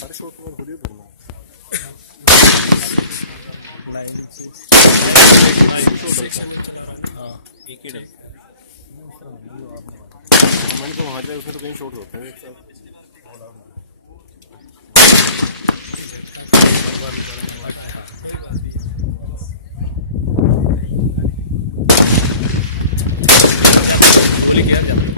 सारे shot cover हो रही है दोनों। एक ही डाइव मैंने तो वहाँ जाए उसमें तो कहीं शॉट होते हैं एक साथ। बोले क्या